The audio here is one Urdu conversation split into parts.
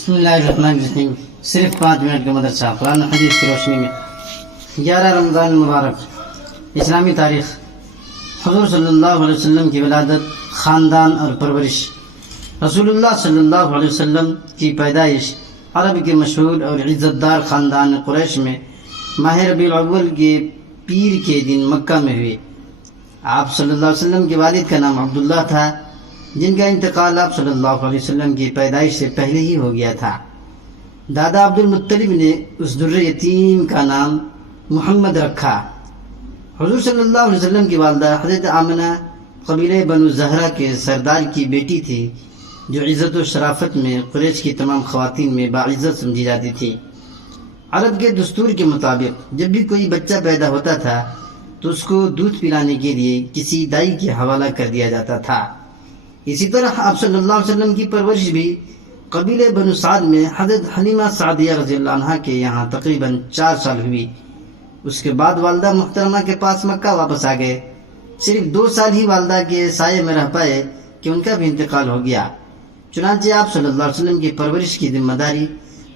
بسم اللہ الرحمن الرحیم. صرف 5 منٹ کا مدرسہ قرآن و حدیث کی روشنی میں. 11 رمضان المبارک. اسلامی تاریخ. حضور صلی اللہ علیہ وسلم کی ولادت، خاندان اور پرورش. رسول اللہ صلی اللہ علیہ وسلم کی پیدائش عرب کے مشہور اور عزت دار خاندان قریش میں ماہ ربیع الاول کے پیر کے دن مکہ میں ہوئی. آپ صلی اللہ علیہ وسلم کے والد کا نام عبداللہ تھا، جن کا انتقال آپ صلی اللہ علیہ وسلم کی پیدائش سے پہلے ہی ہو گیا تھا. دادا عبد المطلب نے اس در یتیم کا نام محمد رکھا. حضور صلی اللہ علیہ وسلم کی والدہ حضرت آمنہ قبیلہ بنو زہرہ کے سردار کی بیٹی تھی، جو عزت و شرافت میں قریش کی تمام خواتین میں باعزت سمجھی جاتی تھی. عرب کے دستور کے مطابق جب بھی کوئی بچہ پیدا ہوتا تھا تو اس کو دودھ پلانے کے لیے کسی دائی کے حوالہ کر دیا جاتا تھا. اسی طرح آپ صلی اللہ علیہ وسلم کی پرورش بھی قبیلہ بنو سعد میں حضرت حلیمہ سعدیہ رضی اللہ عنہا کے یہاں تقریباً 4 سال ہوئی. اس کے بعد والدہ محترمہ کے پاس مکہ واپس آ گئے. صرف 2 سال ہی والدہ کے سائے میں رہ پائے کہ ان کا بھی انتقال ہو گیا. چنانچہ آپ صلی اللہ علیہ وسلم کی پرورش کی ذمہ داری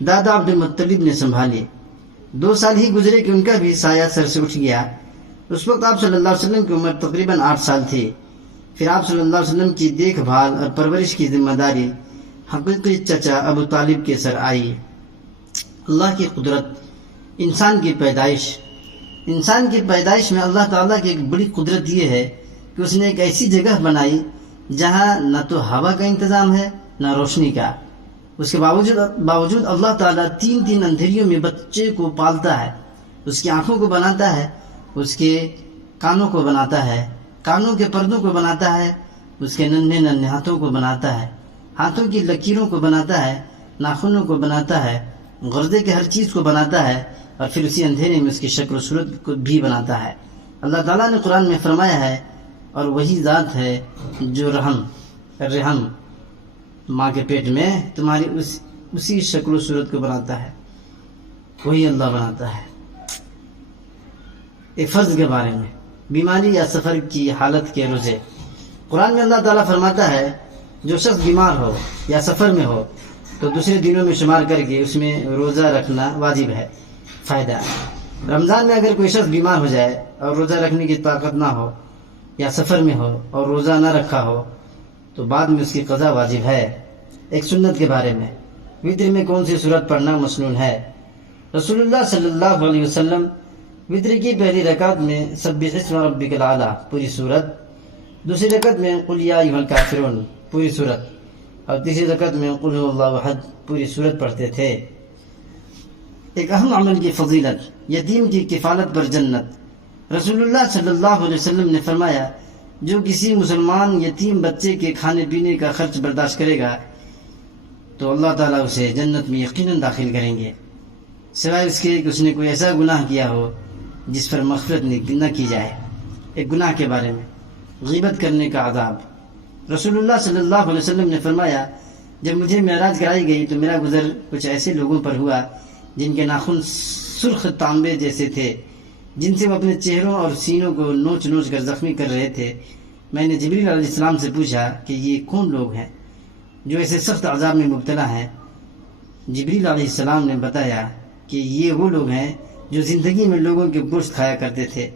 دادا عبد المطلب نے سنبھالی. 2 سال ہی گزرے کہ ان کا بھی سایہ سر سے اٹھ گیا. اس وقت آپ صلی اللہ علیہ وسلم کی عمر تقریباً 8 سال تھی. پھر آپ صلی اللہ علیہ وسلم کی دیکھ بھال اور پرورش کی ذمہ داری حقیقی چچا ابو طالب کے سر آئی. اللہ کی قدرت. انسان کی پیدائش میں اللہ تعالیٰ کی ایک بڑی قدرت یہ ہے کہ اس نے ایک ایسی جگہ بنائی جہاں نہ تو ہوا کا انتظام ہے نہ روشنی کا. اس کے باوجود اللہ تعالیٰ 3 اندھیریوں میں بچے کو پالتا ہے. اس کی آنکھوں کو بناتا ہے، اس کے کانوں کو بناتا ہے، کانوں کے پردوں کو بناتا ہے، اس کے ننھے ہاتھوں کو بناتا ہے، ہاتھوں کی لکیروں کو بناتا ہے، ناخنوں کو بناتا ہے، غرضے کے ہر چیز کو بناتا ہے، اور پھر اسی اندھیرے میں اس کی شکل و صورت کو بھی بناتا ہے. اللہ تعالیٰ نے قرآن میں فرمایا ہے، اور وہی ذات ہے جو رحم ماں کے پیٹ میں تمہاری اسی شکل و صورت کو بناتا ہے. وہی اللہ بناتا ہے. ایک فرض کے بارے میں، بیماری یا سفر کی حالت کے روزے. قرآن میں اللہ تعالیٰ فرماتا ہے، جو شخص بیمار ہو یا سفر میں ہو تو دوسرے دنوں میں شمار کر کے اس میں روزہ رکھنا واجب ہے. فائدہ: رمضان میں اگر کوئی شخص بیمار ہو جائے اور روزہ رکھنے کی طاقت نہ ہو یا سفر میں ہو اور روزہ نہ رکھا ہو تو بعد میں اس کی قضا واجب ہے. ایک سنت کے بارے میں، وتر میں کون سی سورت پڑھنا مسنون ہے؟ رسول اللہ صلی اللہ علیہ وسلم وتر کی پہلی رکعت میں سبح اسم ربک الاعلی پوری سورت، دوسری رکعت میں قل یا ایھا الکافرون پوری سورت، اور تیسری رکعت میں قل ھو اللہ احد پوری سورت پڑھتے تھے. ایک اہم عمل کی فضیلت: یتیم کی کفالت پر جنت. رسول اللہ صلی اللہ علیہ وسلم نے فرمایا، جو کسی مسلمان یتیم بچے کے کھانے پینے کا خرچ برداشت کرے گا تو اللہ تعالیٰ اسے جنت میں یقیناً داخل کریں گے، سوائے اس کے کہ اس نے کوئی ایسا گناہ کیا ہو جس پر مغفرت نہ کی جائے. ایک گناہ کے بارے میں، غیبت کرنے کا عذاب. رسول اللہ صلی اللہ علیہ وسلم نے فرمایا، جب مجھے معراج کرائی گئی تو میرا گزر کچھ ایسے لوگوں پر ہوا جن کے ناخن سرخ تانبے جیسے تھے، جن سے وہ اپنے چہروں اور سینوں کو نوچ کر زخمی کر رہے تھے. میں نے جبریل علیہ السلام سے پوچھا کہ یہ کون لوگ ہیں جو ایسے سخت عذاب میں مبتلا ہیں؟ جبریل علیہ السلام نے بتایا کہ یہ وہ لوگ ہیں جو زندگی میں لوگوں کے گوشت کھایا کرتے تھے،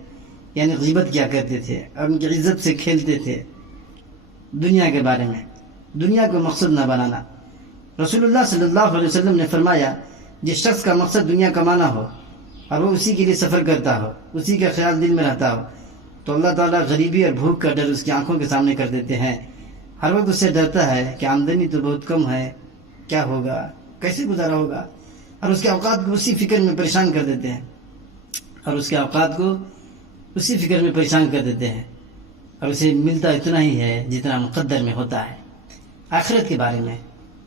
یعنی غیبت کیا کرتے تھے اور ان کی عزت سے کھیلتے تھے. دنیا کے بارے میں، دنیا کو مقصد نہ بنانا. رسول اللہ صلی اللہ علیہ وسلم نے فرمایا، جس شخص کا مقصد دنیا کمانا ہو اور وہ اسی کے لیے سفر کرتا ہو، اسی کا خیال دل میں رہتا ہو، تو اللہ تعالیٰ غریبی اور بھوک کا ڈر اس کی آنکھوں کے سامنے کر دیتے ہیں. ہر وقت اس سے ڈرتا ہے کہ آمدنی تو بہت کم ہے، کیا ہوگا، کیسے گزارا ہوگا، اور اس کے اوقات کو اسی فکر میں پریشان کر دیتے ہیں اور اسے ملتا اتنا ہی ہے جتنا مقدر میں ہوتا ہے. آخرت کے بارے میں،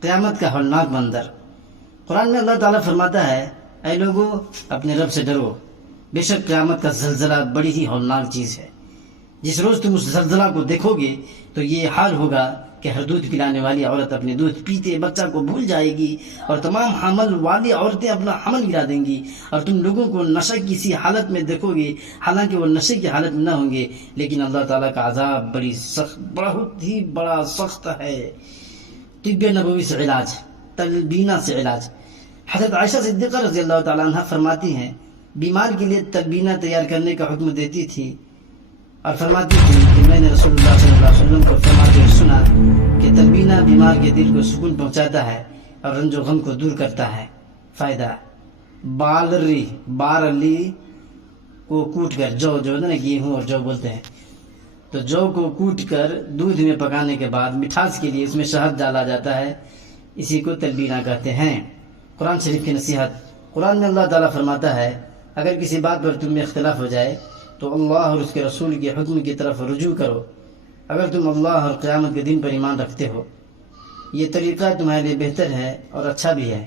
قیامت کا ہولناک منظر. قرآن میں اللہ تعالیٰ فرماتا ہے، اے لوگو اپنے رب سے ڈرو، بے شک قیامت کا زلزلہ بڑی ہی ہولناک چیز ہے. جس روز تم اس زلزلہ کو دیکھو گے تو یہ حال ہوگا کہ ہر دودھ پلانے والی عورت اپنے دودھ پیتے بچہ کو بھول جائے گی، اور تمام حمل والی عورتیں اپنا حمل گرا دیں گی، اور تم لوگوں کو نشے کی سی حالت میں دیکھو گے، حالانکہ وہ نشے کی حالت میں نہ ہوں گے، لیکن اللہ تعالیٰ کا عذاب بہت ہی بڑا سخت ہے. طب نبوی سے علاج. تلبینہ سے علاج. حضرت عائشہ صدیقہ رضی اللہ تعالیٰ عنہ فرماتی ہیں بیمار کے لیے تلبینہ تیار کرنے کا حکم دیتی تھی اور فرماتی تھی کہ میں نے رسول اللہ صلی اللہ علیہ وسلم کو فرماتے ہوئے سنا کہ تلبینہ بیمار کے دل کو سکون پہنچاتا ہے اور رنج و غم کو دور کرتا ہے. فائدہ: بارلی کو کوٹ کر، جو نا گیہوں اور جو بولتے ہیں، تو جو کو کوٹ کر دودھ میں پکانے کے بعد مٹھاس کے لیے اس میں شہد ڈالا جاتا ہے، اسی کو تلبینہ کہتے ہیں. قرآن شریف کی نصیحت. قرآن میں اللہ تعالیٰ فرماتا ہے اگر کسی بات پر تم میں اختلاف ہو جائے تو اللہ اور اس کے رسول کے حکم کی طرف رجوع کرو اگر تم اللہ اور قیامت کے دن پر ایمان رکھتے ہو. یہ طریقہ تمہارے لیے بہتر ہے اور اچھا بھی ہے.